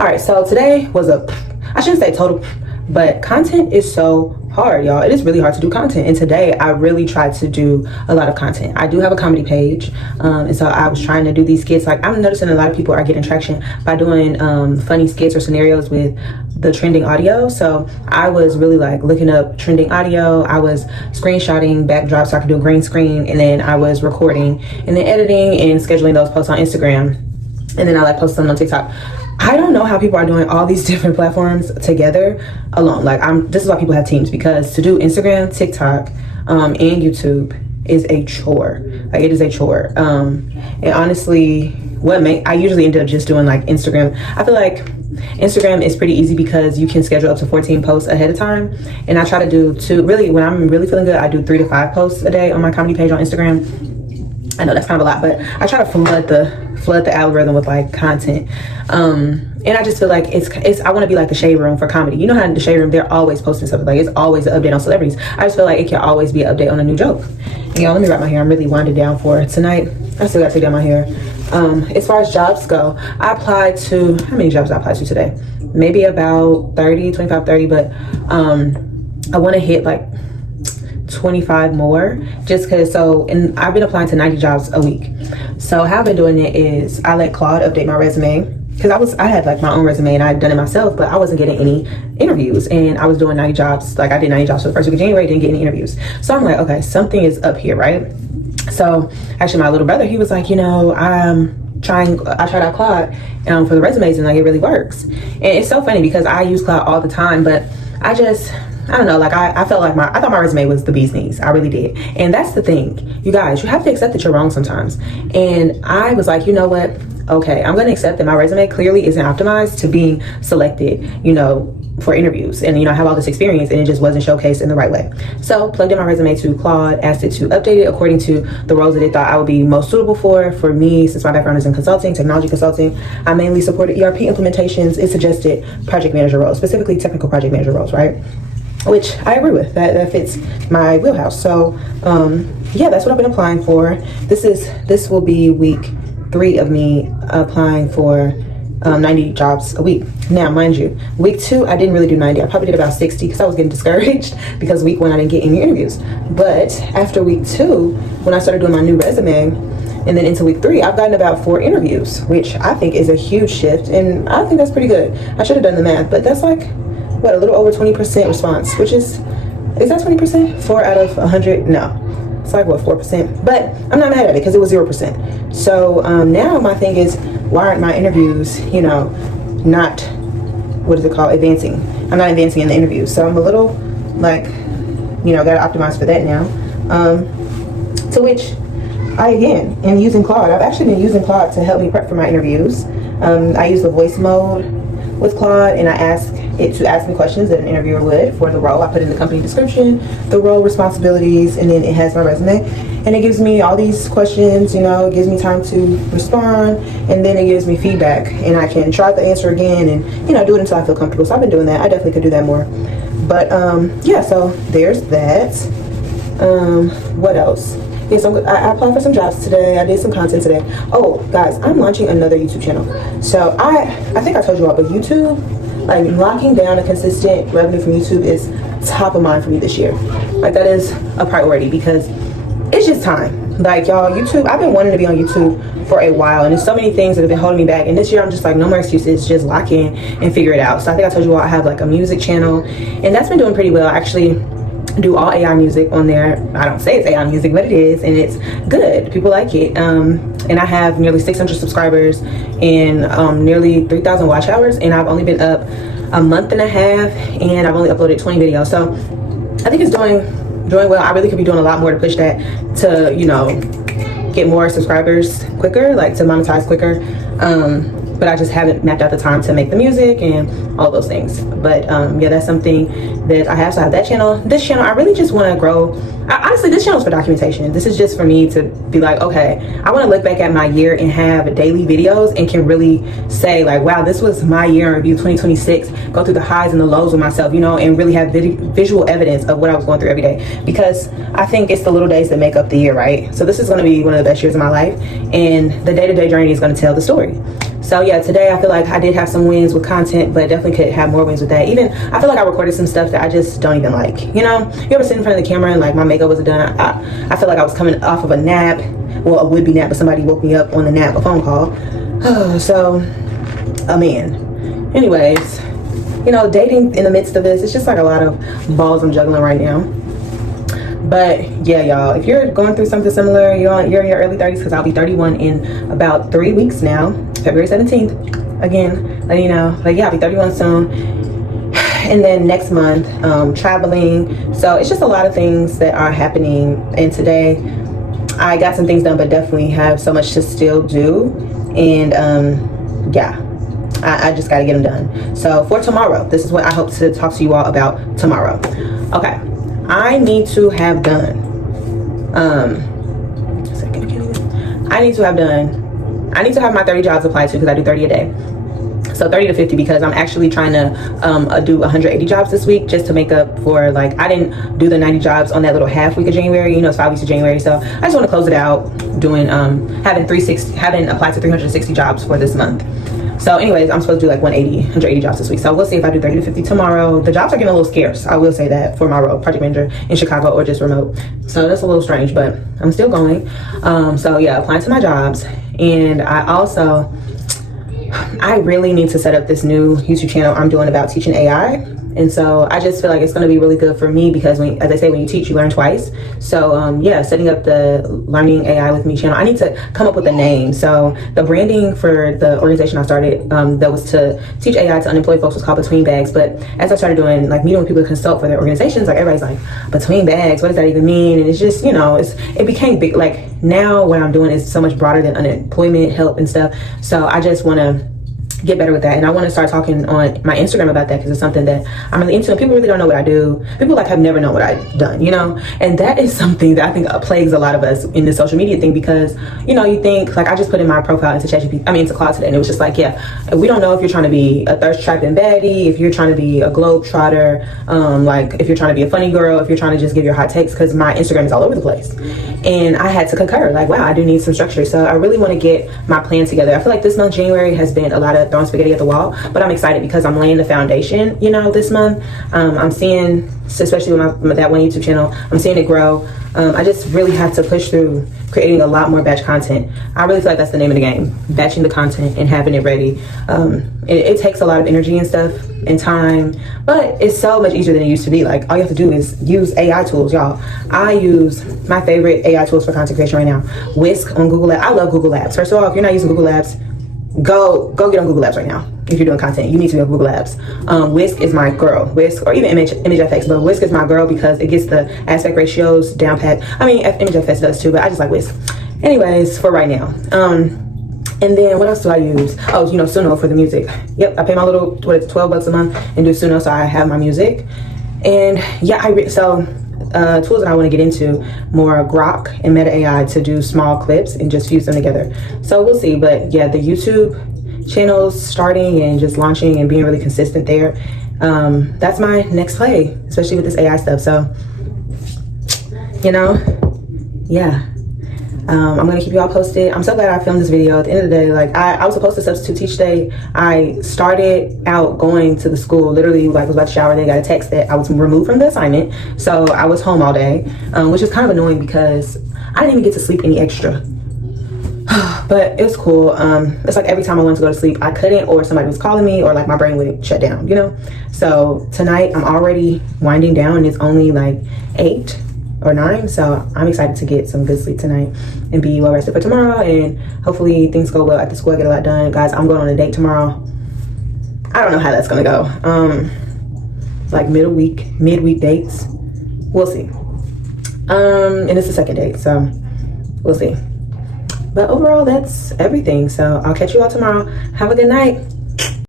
All right, so today was I shouldn't say total, but content is so hard, y'all. It is really hard to do content, and today I really tried to do a lot of content. I do have a comedy page, and so I was trying to do these skits. Like, I'm noticing a lot of people are getting traction by doing funny skits or scenarios with the trending audio. So I was really like looking up trending audio. I was screenshotting backdrops so I could do a green screen, and then I was recording and then editing and scheduling those posts on Instagram, and then I like post them on TikTok. I don't know how people are doing all these different platforms together alone. Like, this is why people have teams, because to do Instagram, TikTok, and YouTube is a chore. Like, it is a chore. And honestly, I usually end up just doing like Instagram. I feel like Instagram is pretty easy because you can schedule up to 14 posts ahead of time. And I try to do when I'm really feeling good, I do 3 to 5 posts a day on my comedy page on Instagram. I know that's kind of a lot, but I try to flood the algorithm with like content. And I just feel like I want to be like the Shade Room for comedy. You know how in the Shade Room, they're always posting something. Like, it's always an update on celebrities. I just feel like it can always be an update on a new joke. And y'all, let me wrap my hair. I'm really winded down for tonight. I still got to take down my hair. As far as jobs go, I applied to, how many jobs I applied to today? Maybe about 25, 30, but I want to hit like 25 more, just because. And I've been applying to 90 jobs a week. So how I've been doing it is I let Claude update my resume, because I had like my own resume and I had done it myself, but I wasn't getting any interviews, and I was doing 90 jobs. Like, I did 90 jobs for the first week of January, didn't get any interviews. So I'm like, okay, something is up here, right? So actually my little brother, he was like, I tried out Claude for the resumes, and like, it really works. And it's so funny because I use Claude all the time, but I don't know, like, I felt like I thought my resume was the bee's knees. I really did. And that's the thing, you guys, you have to accept that you're wrong sometimes. And I was like, you know what? Okay, I'm gonna accept that my resume clearly isn't optimized to being selected, for interviews. And, I have all this experience, and it just wasn't showcased in the right way. So plugged in my resume to Claude, asked it to update it according to the roles that it thought I would be most suitable for. For me, since my background is in consulting, technology consulting, I mainly supported ERP implementations. It suggested project manager roles, specifically technical project manager roles, right? Which I agree with. That fits my wheelhouse. So yeah, that's what I've been applying for. This will be week 3 of me applying for 90 jobs a week. Now, mind you, week 2 I didn't really do 90. I probably did about 60 because I was getting discouraged because week 1 I didn't get any interviews. But after week 2, when I started doing my new resume, and then into week 3, I've gotten about 4 interviews, which I think is a huge shift, and I think that's pretty good. I should have done the math, but that's like, a little over 20% response, which is that 20%? 4 out of 100? No. It's like, 4%? But I'm not mad at it because it was 0%. So now my thing is, why aren't my interviews, not, advancing? I'm not advancing in the interviews. So I'm a little, like, got to optimize for that now. To which I, again, am using Claude. I've actually been using Claude to help me prep for my interviews. I use the voice mode with Claude, and I ask it to ask me questions that an interviewer would for the role. I put in the company description, the role responsibilities, and then it has my resume, and it gives me all these questions. It gives me time to respond, and then it gives me feedback, and I can try the answer again, and do it until I feel comfortable. So I've been doing that. I definitely could do that more, but yeah. So there's that. What else? Yes, I applied for some jobs today. I did some content today. Oh, guys, I'm launching another YouTube channel. So I think I told you all, but YouTube, like, locking down a consistent revenue from YouTube is top of mind for me this year. Like, that is a priority because it's just time. Like, y'all, YouTube, I've been wanting to be on YouTube for a while, and there's so many things that have been holding me back. And this year, I'm just like, no more excuses, just lock in and figure it out. So I think I told you all I have like a music channel, and that's been doing pretty well. I actually do all AI music on there. I don't say it's AI music, but it is, and it's good. People like it. And I have nearly 600 subscribers and nearly 3,000 watch hours, and I've only been up a month and a half, and I've only uploaded 20 videos. So I think it's doing well. I really could be doing a lot more to push that to, get more subscribers quicker, like to monetize quicker. But I just haven't mapped out the time to make the music and all those things. But yeah, that's something that I have. So I have that channel. This channel, I really just want to grow. Honestly, this channel is for documentation. This is just for me to be like, okay, I want to look back at my year and have daily videos and can really say like, wow, this was my year in review 2026. Go through the highs and the lows with myself, and really have visual evidence of what I was going through every day. Because I think it's the little days that make up the year, right? So this is going to be one of the best years of my life, and the day-to-day journey is going to tell the story. So yeah, today I feel like I did have some wins with content, but definitely could have more wins with that. Even I feel like I recorded some stuff that I just don't even like. You know, you ever sit in front of the camera and like my makeup wasn't done? I feel like I was coming off of a nap, well, a would-be nap, but somebody woke me up on the nap, a phone call. So, man. Anyways, you know, dating in the midst of this, it's just like a lot of balls I'm juggling right now. But yeah, y'all, if you're going through something similar, you're in your early 30s, because I'll be 31 in about 3 weeks now, February 17th. Again, letting you know. But yeah, I'll be 31 soon. And then next month, traveling. So it's just a lot of things that are happening. And today, I got some things done, but definitely have so much to still do. And yeah, I just got to get them done. So for tomorrow, this is what I hope to talk to you all about tomorrow. Okay. I need to have done, I need to have my 30 jobs applied to, because I do 30 a day. So 30 to 50, because I'm actually trying to do 180 jobs this week, just to make up for, like, I didn't do the 90 jobs on that little half week of January, you know, it's 5 weeks of January. So I just want to close it out doing, having applied to 360 jobs for this month. So anyways, I'm supposed to do like 180 jobs this week. So we'll see if I do 30 to 50 tomorrow. The jobs are getting a little scarce, I will say that, for my role, project manager in Chicago or just remote. So that's a little strange, but I'm still going. So yeah, applying to my jobs. And I really need to set up this new YouTube channel I'm doing about teaching AI. And so I just feel like it's going to be really good for me, because as I say, when you teach, you learn twice. So yeah, setting up the Learning AI with Me channel. I need to come up with a name. So the branding for the organization I started that was to teach AI to unemployed folks was called Between Bags. But as I started doing, like, meeting with people to consult for their organizations, like, everybody's like, between bags, what does that even mean? And it's just, you know, it became big. Like, now what I'm doing is so much broader than unemployment help and stuff. So I just want to get better with that, and I want to start talking on my Instagram about that, because it's something that I'm really into. People really don't know what I do. People like have never known what I've done, you know, and that is something that I think plagues a lot of us in the social media thing, because, you know, you think, like, I just put in my profile into into Claude today, and it was just like, yeah, we don't know if you're trying to be a thirst trapping baddie, if you're trying to be a globe trotter, like, if you're trying to be a funny girl, if you're trying to just give your hot takes, because my Instagram is all over the place. And I had to concur, like, wow, I do need some structure. So I really want to get my plan together. I feel like this month, January, has been a lot of throwing spaghetti at the wall, but I'm excited because I'm laying the foundation, you know, this month. I'm seeing, especially with that one YouTube channel, I'm seeing it grow. I just really have to push through creating a lot more batch content. I really feel like that's the name of the game, batching the content and having it ready. It takes a lot of energy and stuff and time, but it's so much easier than it used to be. Like, all you have to do is use AI tools, y'all. I use my favorite AI tools for content creation right now. Whisk on Google Labs. I love Google Labs. First of all, if you're not using Google Labs, go get on Google Labs right now. If you're doing content, you need to be on Google Labs. Whisk is my girl. Whisk, or even ImageFX, but Whisk is my girl because it gets the aspect ratios down pat. I mean, ImageFX does too, but I just like Whisk. Anyways, for right now. And then what else do I use? Oh, you know, Suno for the music. Yep, I pay my little, $12 a month and do Suno, so I have my music. And yeah, tools that I want to get into, more Grok and Meta AI to do small clips and just fuse them together. So we'll see. But yeah, the YouTube channels starting and just launching and being really consistent there. That's my next play, especially with this AI stuff. So, you know, yeah. I'm gonna keep you all posted. I'm so glad I filmed this video. At the end of the day, like, I was supposed to substitute teach day. I started out going to the school, literally, like, was about to shower, they got a text that I was removed from the assignment. So I was home all day, which is kind of annoying because I didn't even get to sleep any extra. But it was cool. It's like every time I wanted to go to sleep, I couldn't, or somebody was calling me, or like my brain would shut down, you know? So tonight I'm already winding down, and it's only like 8 or 9, so I'm excited to get some good sleep tonight and be well rested for tomorrow, and hopefully things go well at the school. I get a lot done. Guys, I'm going on a date tomorrow. I don't know how that's gonna go. Like midweek dates. We'll see. And it's the second date, so we'll see. But overall, that's everything. So I'll catch you all tomorrow. Have a good night.